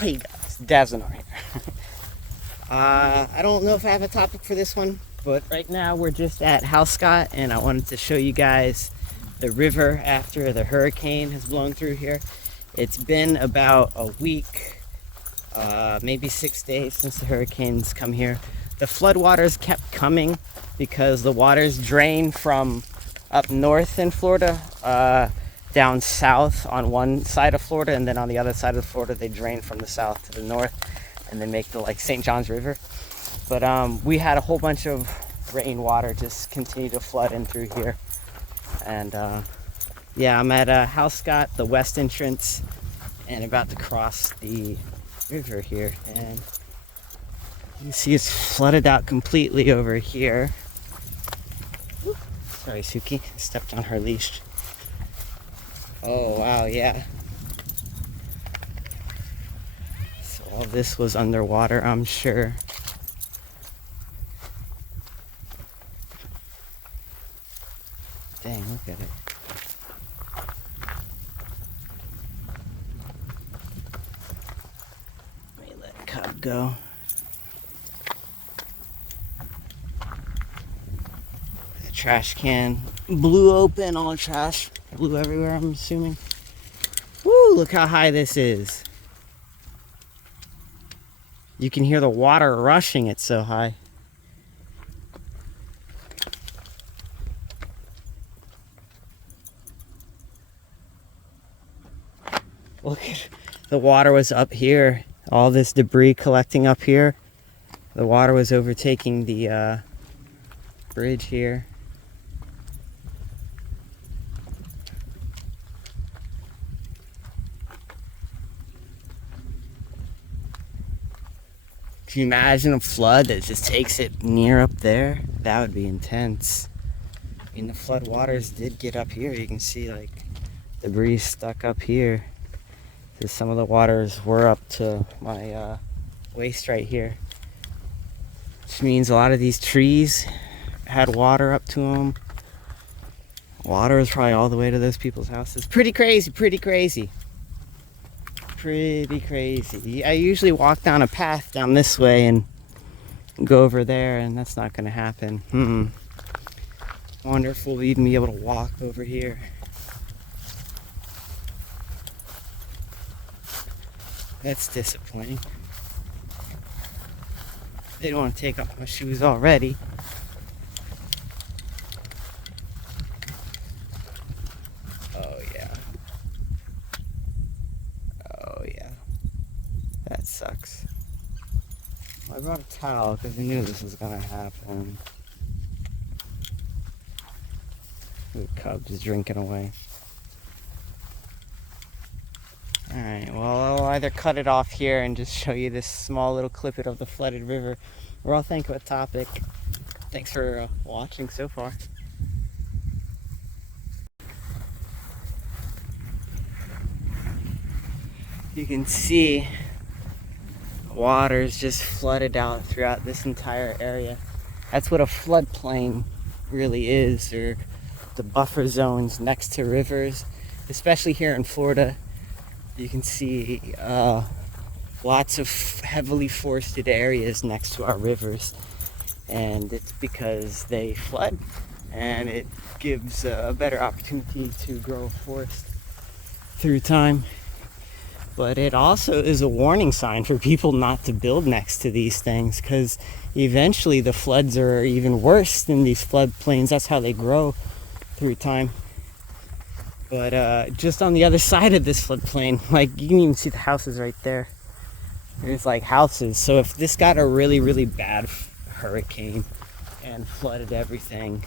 Hey guys, Dazzler here. I don't know if I have a topic for this one, but right now we're just at Housecott, and I wanted to show you guys the river after the hurricane has blown through here. It's been about a week, maybe 6 days since the hurricanes come here. The floodwaters kept coming because the waters drain from up north in Florida, down south on one side of Florida, and then on the other side of Florida they drain from the south to the north and then make the St. John's River. But we had a whole bunch of rainwater just continue to flood in through here. And yeah, I'm at Housecott, the west entrance, and about to cross the river here. And you see it's flooded out completely over here. Sorry, Suki, stepped on her leash. Oh, wow, yeah. So all this was underwater, I'm sure. Dang, look at it. Let me let Cub go. The trash can blew open, all the trash blew everywhere, I'm assuming. Woo, look how high this is. You can hear the water rushing, it's so high. Look, the water was up here. All this debris collecting up here. The water was overtaking the bridge here. Can you imagine a flood that just takes it near up there? That would be intense. I mean, the flood waters did get up here. You can see like debris stuck up here. Some of the waters were up to my waist right here. Which means a lot of these trees had water up to them. Water is probably all the way to those people's houses. Pretty crazy, pretty crazy. Pretty crazy. I usually walk down a path down this way and go over there, and that's not going to happen. Wonder if we'll even be able to walk over here. That's disappointing. They don't want to take off my shoes already. Oh yeah. Oh yeah. That sucks. Well, I brought a towel because I knew this was gonna happen. The cub just drinking away. Alright, well, I'll either cut it off here and just show you this small little clip of the flooded river, or I'll think of a topic. Thanks for watching so far. You can see water's just flooded out throughout this entire area. That's what a floodplain really is, or the buffer zones next to rivers, especially here in Florida. You can see lots of heavily forested areas next to our rivers, and it's because they flood, and it gives a better opportunity to grow forest through time. But it also is a warning sign for people not to build next to these things, because eventually the floods are even worse than these floodplains. That's how they grow through time. But just on the other side of this floodplain, like, you can even see the houses right there. There's like houses. So if this got a really, really bad hurricane and flooded everything,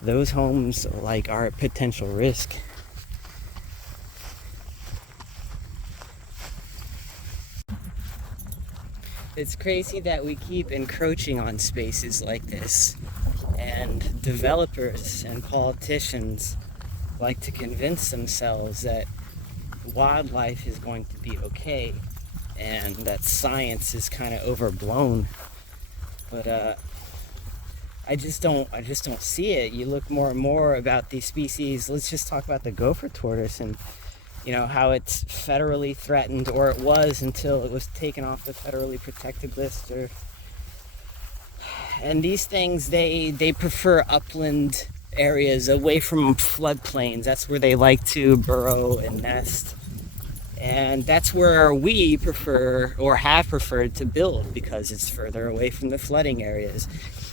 those homes like are at potential risk. It's crazy that we keep encroaching on spaces like this, and developers and politicians like to convince themselves that wildlife is going to be okay and that science is kind of overblown. But I just don't see it. You look more and more about these species. Let's just talk about the gopher tortoise, and you know, how it's federally threatened, or it was until it was taken off the federally protected list. And these things, they prefer upland areas away from floodplains. That's where they like to burrow and nest. And that's where we prefer, or have preferred, to build, because it's further away from the flooding areas.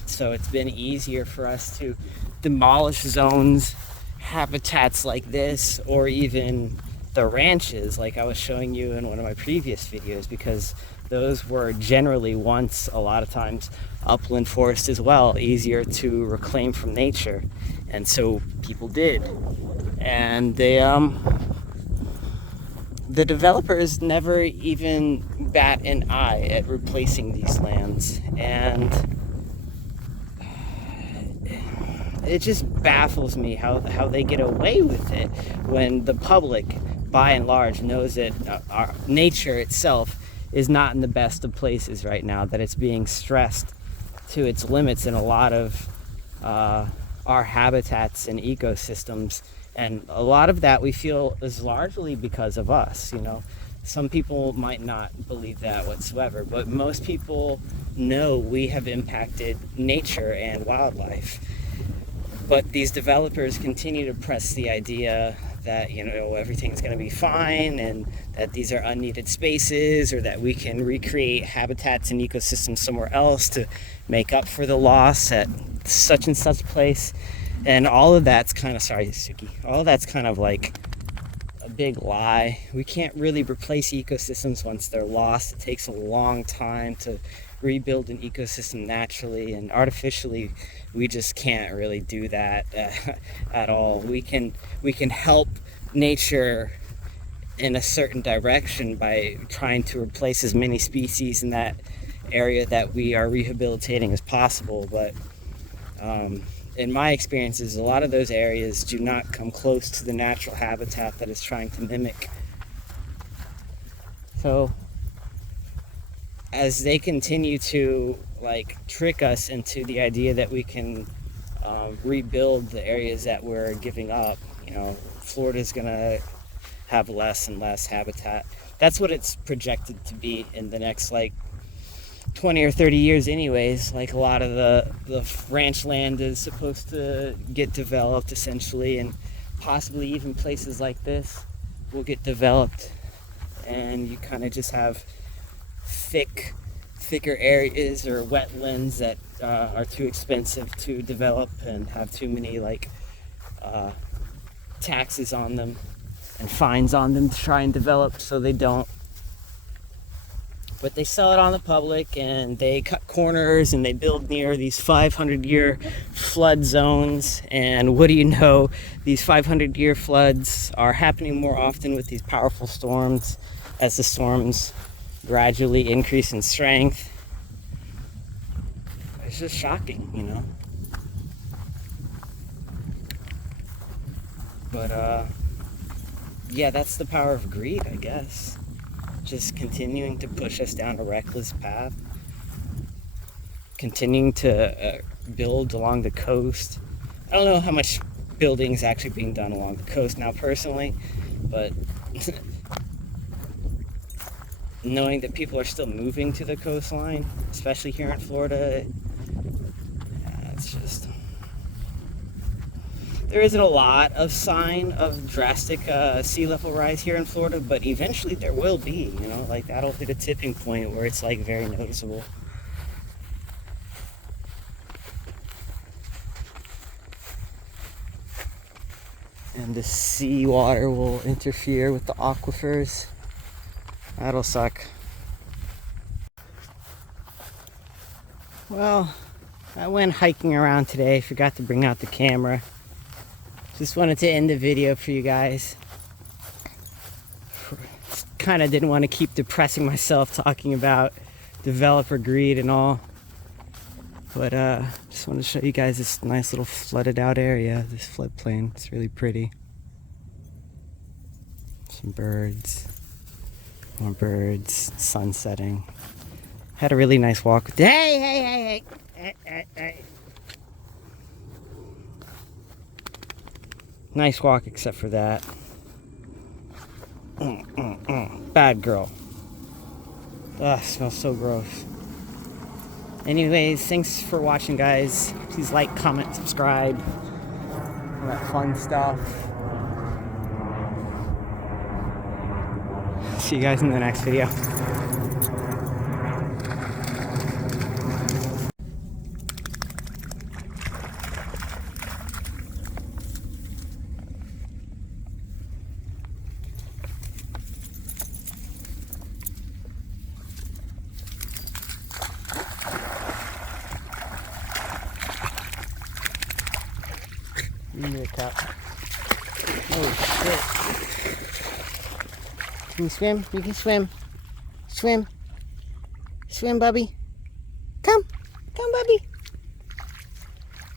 So it's been easier for us to demolish zones, habitats like this, or even the ranches like I was showing you in one of my previous videos, because those were generally once, a lot of times, upland forest as well, easier to reclaim from nature. And so people did. And the developers never even bat an eye at replacing these lands. And it just baffles me how they get away with it when the public, by and large, knows that our nature itself is not in the best of places right now, that it's being stressed to its limits in a lot of our habitats and ecosystems. And a lot of that we feel is largely because of us, you know. Some people might not believe that whatsoever, but most people know we have impacted nature and wildlife. But these developers continue to press the idea that, you know, everything's going to be fine, and that these are unneeded spaces, or that we can recreate habitats and ecosystems somewhere else to make up for the loss at such and such place. And all of that's kind of, sorry, Suki, all of that's kind of like a big lie. We can't really replace ecosystems once they're lost. It takes a long time to rebuild an ecosystem naturally, and artificially we just can't really do that at all. We can help nature in a certain direction by trying to replace as many species in that area that we are rehabilitating as possible, but in my experiences, a lot of those areas do not come close to the natural habitat that it's trying to mimic. So as they continue to trick us into the idea that we can rebuild the areas that we're giving up, you know, Florida's gonna have less and less habitat. That's what it's projected to be in the next 20 or 30 years anyways. Like, a lot of the ranch land is supposed to get developed essentially, and possibly even places like this will get developed, and you kind of just have thicker areas or wetlands that are too expensive to develop and have too many taxes on them and fines on them to try and develop, so they don't. But they sell it on the public, and they cut corners, and they build near these 500-year flood zones. And what do you know, these 500-year floods are happening more often with these powerful storms, as the storms gradually increase in strength. It's just shocking, you know. But yeah, that's the power of greed, I guess. Just continuing to push us down a reckless path, continuing to build along the coast. I don't know how much building is actually being done along the coast now personally, but knowing that people are still moving to the coastline, especially here in Florida, it's just, there isn't a lot of sign of drastic sea level rise here in Florida, but eventually there will be, you know, that'll hit a tipping point where it's very noticeable. And the seawater will interfere with the aquifers. That'll suck. Well, I went hiking around today, forgot to bring out the camera. Just wanted to end the video for you guys. Kind of didn't want to keep depressing myself talking about developer greed and all. But just want to show you guys this nice little flooded out area, this floodplain. It's really pretty. Some birds, more birds, sun setting. Had a really nice walk. Hey. Nice walk except for that. Bad girl. Ugh, smells so gross. Anyways, thanks for watching, guys. Please like, comment, subscribe. All that fun stuff. See you guys in the next video. Give me a cup. Oh shit. Can you swim? You can swim. Swim. Swim, Bubby.